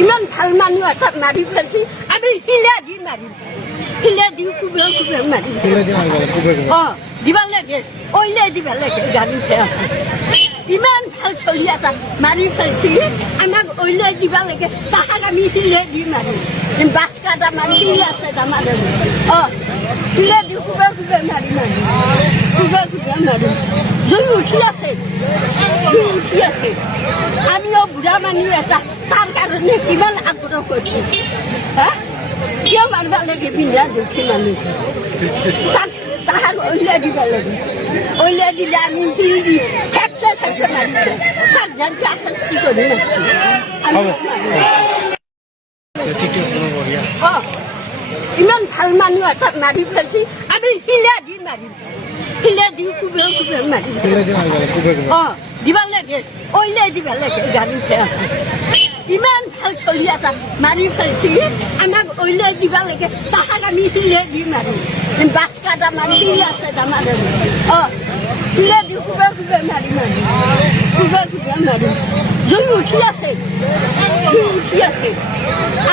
ইমান ভাল মানুহ এটাক মাৰি পেলাইছে আমি শিলা দি মাৰিম শিলা দি কুবেৰ কুবেৰ মাৰিম দিবা লাগে অইলে দিবা লাগে গাড়ীতে ইমান ভাল চলি এটা মাৰি পেলাইছে আমাক অইলে দিবা লাগে তাহাক আমি শিলে দি মাৰিম বাছ কাটা মাৰি শিলা আছে তাৰমানে শিলা দি কুবেৰ কুবেৰ মাৰিম কুবেৰ কুবেৰ মাৰিম জুই উঠি আছে আমিও বুঢ়া মানুহ এটা তাৰ কাৰণে কিমান আগ্ৰহ কৰিছো কিয় মাৰিব লাগে পিন্ধা দুখী মানুহ তাক তাহাক উলিয়াই দিব লাগে উলিয়াই দিলে আমি শিল দি খেপচে খেপচে মাৰিছে তাক যেনকে শাস্তি কৰি নাছিল ইমান ভাল মানুহ এটাক মাৰি পেলাইছে আমি শিলা দি মাৰিম শিলা দি কুবেৰ কুবেৰ মাৰিম দিবা লাগে অইলে দিবা লাগে গাড়ীতে ইমান ভাল চলি এটা মাৰি পেলাইছে আমাক অইলে দিবা লাগে তাহাক আমি শিলে দি মাৰিম বাছ কাটা মাৰি শিলা আছে তাৰমানে শিলে দি কুবেৰ কুবেৰ মাৰিম কুবেৰ কুবেৰ মাৰিম জুই উঠি আছে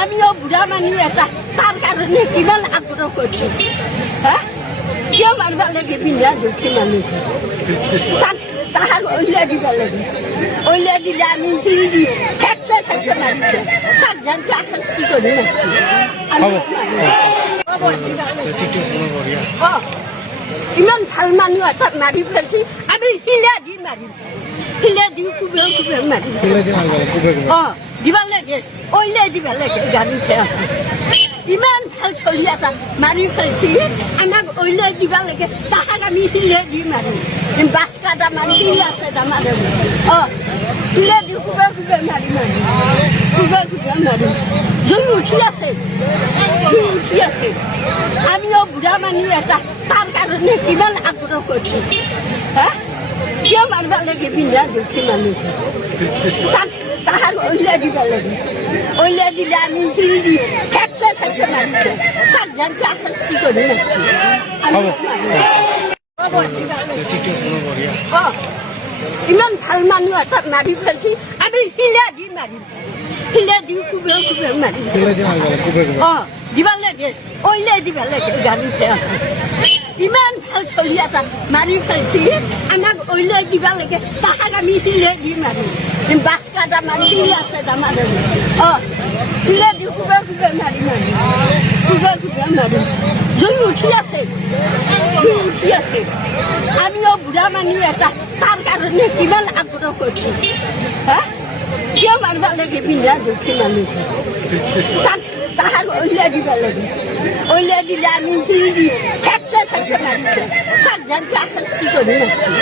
আমিও বুঢ়া মানুহ এটা তাৰ কাৰণে কিমান আগ্ৰহ কৰিছো কিয় মাৰিব লাগে পিন্ধা দুখী মানুহ তাক তাহাক উলিয়াই দিব লাগে উলিয়াই দিলে আমি শিল দি খেপচে খেপচে মাৰিছে তাক যেনকে শাস্তি কৰি নাছিল ইমান ভাল মানুহ এটাক মাৰি পেলাইছে আমি শিলা দি মাৰিম শিলা দি কুবেৰ কুবেৰ মাৰিম দিবা লাগে অইলে দিবা লাগে গাড়ীতে ইমান ভাল চলি এটা মাৰি পেলাইছে আমাক অইলে দিবা লাগে তাহাক আমি শিলে দি মাৰিম বাছ কাটা মাৰি শিলা আছে তাৰমানে শিলে দি কুবেৰ কুবেৰ মাৰিম কুবেৰ কুবেৰ মাৰিম জুই উঠি আছে আমিও বুঢ়া মানুহ এটা তাৰ কাৰণে কিমান আগ্ৰহ কৰিছো কিয় মাৰিব লাগে পিন্ধা দুখী মানুহ তাক তাহাক উলিয়াই দিব লাগে উলিয়াই দিলে আমি শিল দি খেপচে খেপচে মাৰিছে তাক যেনকে শাস্তি কৰি নাছিল ইমান ভাল মানুহ এটাক মাৰি পেলাইছে আমি শিলা দি মাৰিম শিলা দি কুবেৰ কুবেৰ মাৰিম দিবা লাগে অইলে দিবা লাগে গাড়ীতে ইমান ভাল চলি এটা মাৰি পেলাইছে আমাক অইলে দিবা লাগে তাহাক আমি শিলে দি মাৰিম বাছ কাটা মাৰি শিলা আছে তাৰমানে শিলে দি কুবেৰ কুবেৰ মাৰিম কুবেৰ কুবেৰ মাৰিম জুই উঠি আছে আমিও বুঢ়া মানুহ এটা তাৰ কাৰণে কিমান আগ্ৰহ কৰিছো কিয় মাৰিব লাগে পিন্ধা দুখী মানুহ তাক তাহাক উলিয়াই দিব লাগে উলিয়াই দিলে আমি শিল দি খেপচে খেপচে মাৰিছে তাক যেনকে শাস্তি কৰি নাছিল